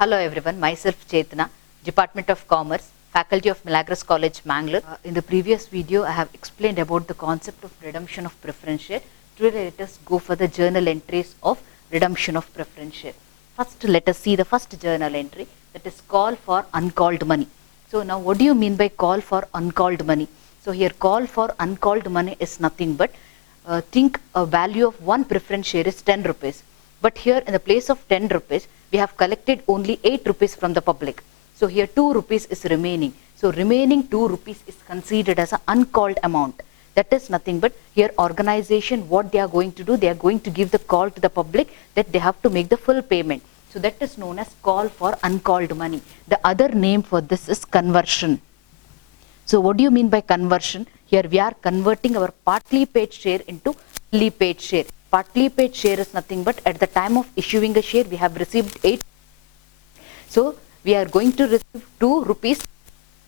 Hello everyone, myself Chetna, Department of Commerce, Faculty of Milagros College, Mangalore. In the previous video, I have explained about the concept of redemption of preference share. Today, let us go for the journal entries of redemption of preference share. First, let us see the first journal entry, that is call for uncalled money. So now, what do you mean by call for uncalled money? So here, call for uncalled money is nothing but think a value of one preference share is 10 rupees. But here in the place of 10 rupees, we have collected only 8 rupees from the public. So here 2 rupees is remaining. So remaining 2 rupees is considered as an uncalled amount. That is nothing but here organization, what they are going to do, they are going to give the call to the public that they have to make the full payment. So that is known as call for uncalled money. The other name for this is conversion. So what do you mean by conversion? Here we are converting our partly paid share into fully paid share. Partly paid share is nothing but at the time of issuing a share, we have received 8. So we are going to receive 2 rupees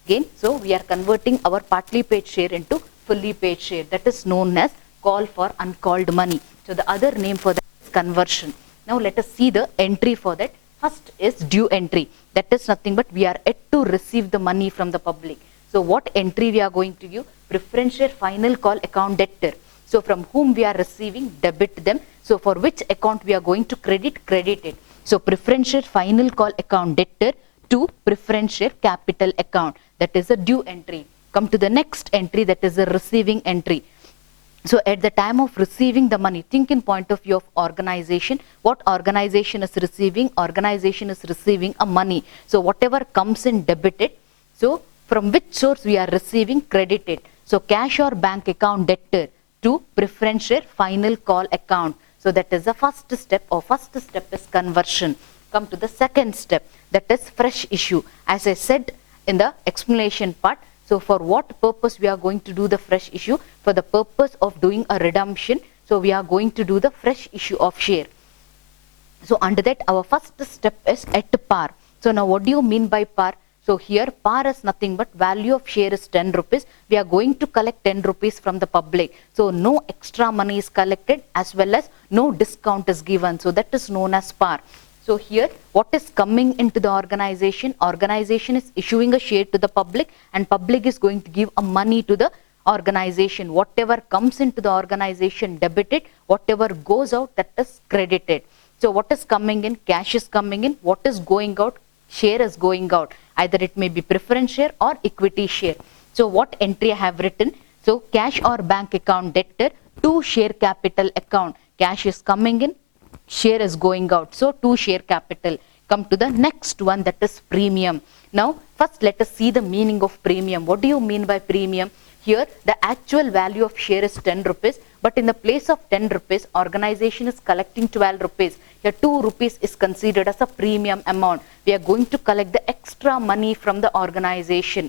again. So we are converting our partly paid share into fully paid share. That is known as call for uncalled money. So the other name for that is conversion. Now let us see the entry for that. First is due entry. That is nothing but we are yet to receive the money from the public. So what entry we are going to give? Preference share final call account debtor. So from whom we are receiving, debit them. So for which account we are going to credit it. So preference share final call account debtor to preference share capital account. That is a due entry. Come to the next entry, that is a receiving entry. So at the time of receiving the money, think in point of view of organization. What organization is receiving? Organization is receiving a money. So whatever comes in debited. So from which source we are receiving, credited. So cash or bank account debtor to preference share final call account. So that is the first step, or first step is conversion. Come to the second step, that is fresh issue. As I said in the explanation part, so for what purpose we are going to do the fresh issue? For the purpose of doing a redemption. So we are going to do the fresh issue of share. So under that, our first step is at par. So now what do you mean by par? So here par is nothing but value of share is 10 rupees. We are going to collect 10 rupees from the public. So no extra money is collected as well as no discount is given. So that is known as par. So here what is coming into the organization? Organization is issuing a share to the public and public is going to give a money to the organization. Whatever comes into the organization debited, whatever goes out that is credited. So what is coming in? Cash is coming in. What is going out? Share is going out. Either it may be preference share or equity share. So what entry I have written? So cash or bank account debtor to share capital account. Cash is coming in, share is going out. So to share capital. Come to the next one, that is premium. Now first let us see the meaning of premium. What do you mean by premium? Here the actual value of share is 10 rupees, but in the place of 10 rupees, organization is collecting 12 rupees. Here 2 rupees is considered as a premium amount. We are going to collect the extra money from the organization.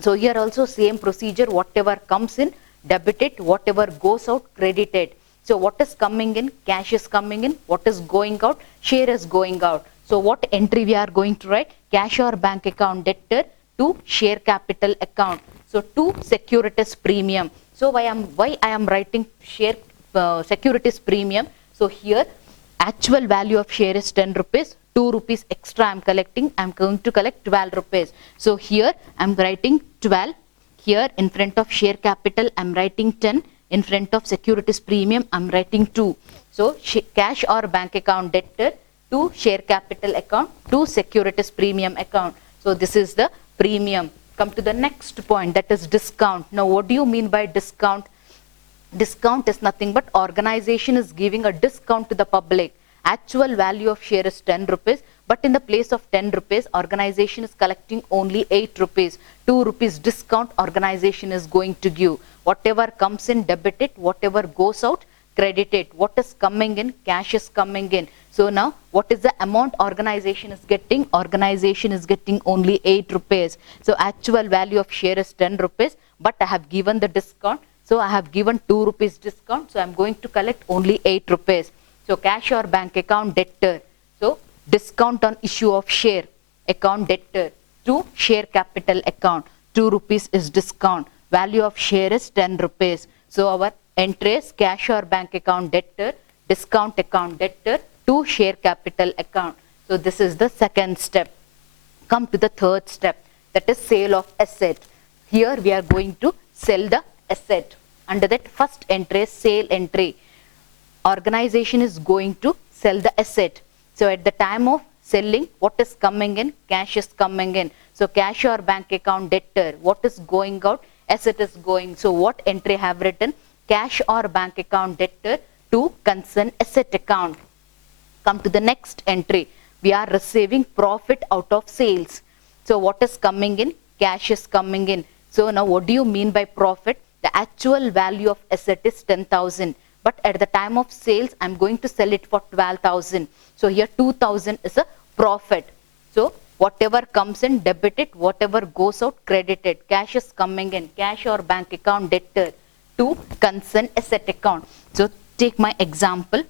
So here also same procedure, whatever comes in, debited, whatever goes out, credited. So what is coming in? Cash is coming in. What is going out? Share is going out. So what entry we are going to write? Cash or bank account debtor to share capital account. So to securities premium. So why I am writing share securities premium? So here actual value of share is 10 rupees. 2 rupees extra I am collecting. I am going to collect 12 rupees. So here I am writing 12. Here in front of share capital I am writing 10. In front of securities premium I am writing 2. So cash or bank account debtor to share capital account to securities premium account. So this is the premium. Come to the next point, that is discount. Now what do you mean by discount? Discount is nothing but organization is giving a discount to the public. Actual value of share is 10 rupees, but in the place of 10 rupees, organization is collecting only 8 rupees. 2 rupees discount organization is going to give. Whatever comes in debited, whatever goes out credited. What is coming in? Cash is coming in. So now what is the amount organization is getting? Organization is getting only 8 rupees. So actual value of share is 10 rupees, but I have given the discount. So I have given 2 rupees discount. So I am going to collect only 8 rupees. So cash or bank account debtor. So discount on issue of share account debtor to share capital account. 2 rupees is discount. Value of share is 10 rupees. So our entry is cash or bank account debtor, discount account debtor to share capital account. So this is the second step. Come to the third step, that is sale of asset. Here we are going to sell the asset. Under that first entry is sale entry. Organization is going to sell the asset. So at the time of selling, what is coming in? Cash is coming in. So cash or bank account debtor. What is going out? Asset is going. So what entry I have written? Cash or bank account debtor to concern asset account. Come to the next entry. We are receiving profit out of sales. So what is coming in? Cash is coming in. So now what do you mean by profit? The actual value of asset is 10,000. But at the time of sales, I'm going to sell it for 12,000. So here 2,000 is a profit. So whatever comes in, debit it. Whatever goes out, credit it. Cash is coming in. Cash or bank account debtor to concern asset account. So take my example.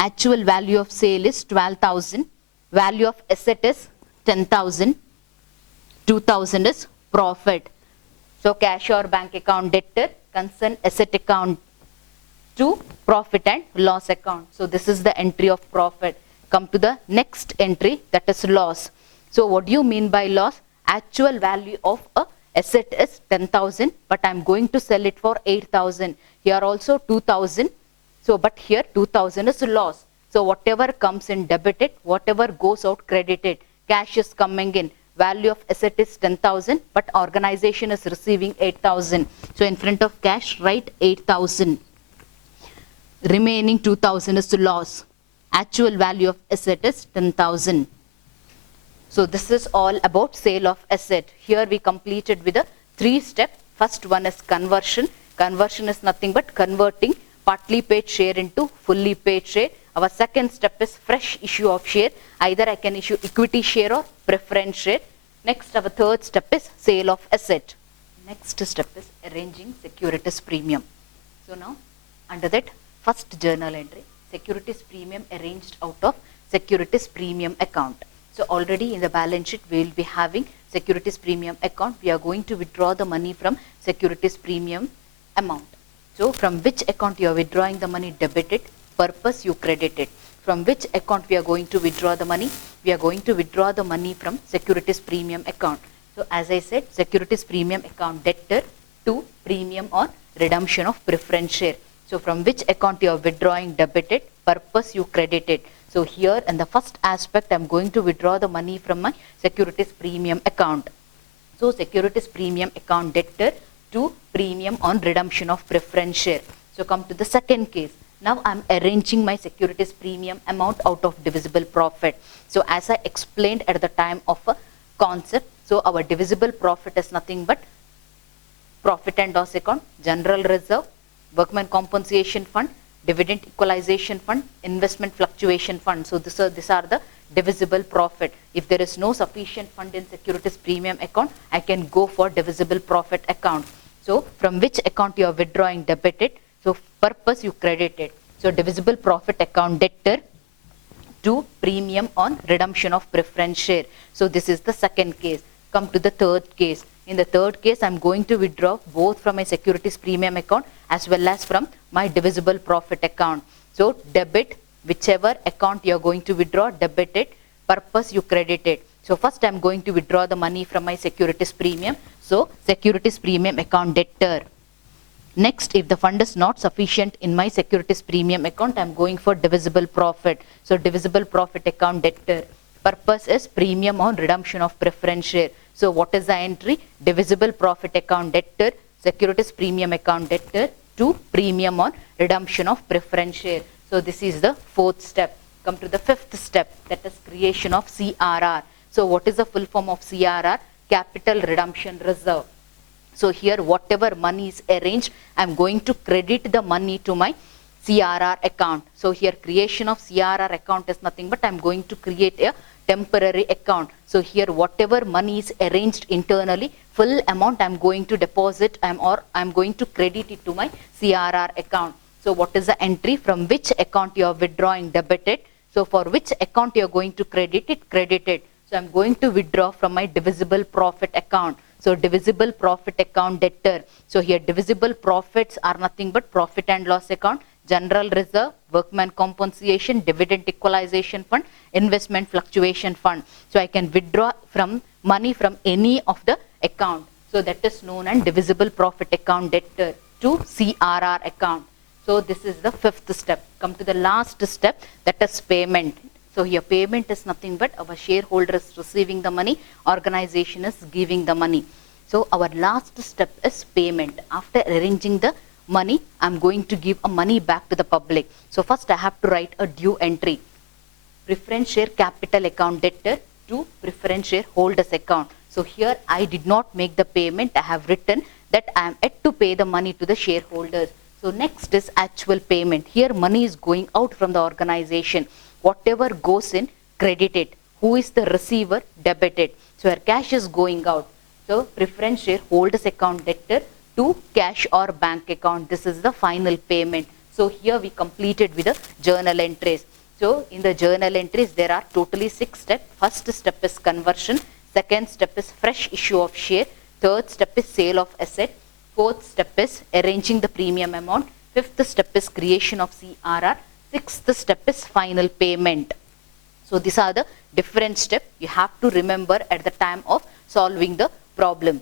Actual value of sale is 12,000. Value of asset is 10,000. 2,000 is profit. So cash or bank account debtor, concern asset account to profit and loss account. So this is the entry of profit. Come to the next entry, that is loss. So what do you mean by loss? Actual value of a asset is 10,000, but I'm going to sell it for 8,000. Here also 2,000. So, but here 2,000 is loss. So, whatever comes in, debit it. Whatever goes out, credit it. Cash is coming in. Value of asset is 10,000, but organization is receiving 8,000. So, in front of cash, write 8,000. Remaining 2,000 is loss. Actual value of asset is 10,000. So, this is all about sale of asset. Here we completed with a 3-step. First one is conversion. Conversion is nothing but converting partly paid share into fully paid share. Our second step is fresh issue of share. Either I can issue equity share or preference share. Next, our third step is sale of asset. Next step is arranging securities premium. So now, under that first journal entry, securities premium arranged out of securities premium account. So already in the balance sheet, we will be having securities premium account. We are going to withdraw the money from securities premium amount. So from which account you are withdrawing the money, debit it, purpose you credit it. From which account we are going to withdraw the money? We are going to withdraw the money from securities premium account. So as I said, securities premium account debtor to premium on redemption of preference share. So from which account you are withdrawing, debit it, purpose you credit it. So here in the first aspect, I am going to withdraw the money from my securities premium account. So securities premium account debtor to premium on redemption of preference share. So come to the second case. Now I am arranging my securities premium amount out of divisible profit. So as I explained at the time of a concept, so our divisible profit is nothing but profit and loss account, general reserve, workman compensation fund, dividend equalization fund, investment fluctuation fund. So these are the divisible profit. If there is no sufficient fund in securities premium account, I can go for divisible profit account. So from which account you are withdrawing, debit it. So purpose you credit it. So divisible profit account debtor to premium on redemption of preference share. So this is the second case. Come to the third case. In the third case, I am going to withdraw both from my securities premium account as well as from my divisible profit account. So debit whichever account you are going to withdraw, debit it, purpose you credit it. So first I am going to withdraw the money from my securities premium. So securities premium account debtor. Next, if the fund is not sufficient in my securities premium account, I am going for divisible profit. So divisible profit account debtor. Purpose is premium on redemption of preference share. So what is the entry? Divisible profit account debtor, securities premium account debtor to premium on redemption of preference share. So this is the fourth step. Come to the fifth step, that is creation of CRR. So what is the full form of CRR? Capital Redemption Reserve. So here whatever money is arranged, I am going to credit the money to my CRR account. So here creation of CRR account is nothing but I am going to create a temporary account. So here whatever money is arranged internally, full amount I am going to deposit or I am going to credit it to my CRR account. So what is the entry? From which account you are withdrawing, debit it. So for which account you are going to credit it, credit it. So I am going to withdraw from my divisible profit account. So divisible profit account debtor. So here divisible profits are nothing but profit and loss account, general reserve, workman compensation, dividend equalization fund, investment fluctuation fund. So I can withdraw from money from any of the account. So that is known as divisible profit account debtor to CRR account. So this is the fifth step. Come to the last step, that is payment. So here payment is nothing but our shareholder is receiving the money, organization is giving the money. So our last step is payment. After arranging the money, I'm going to give a money back to the public. So first I have to write a due entry. Preference share capital account debtor to preference share holders account. So here I did not make the payment. I have written that I am yet to pay the money to the shareholders. So next is actual payment. Here money is going out from the organization. Whatever goes in, credit it. Who is the receiver? Debit it. So here cash is going out. So preference share holders account debtor to cash or bank account. This is the final payment. So here we completed with the journal entries. So in the journal entries, there are totally 6 steps. First step is conversion. Second step is fresh issue of share. Third step is sale of asset. Fourth step is arranging the premium amount. Fifth step is creation of CRR. Sixth step is final payment. So these are the different steps you have to remember at the time of solving the problem.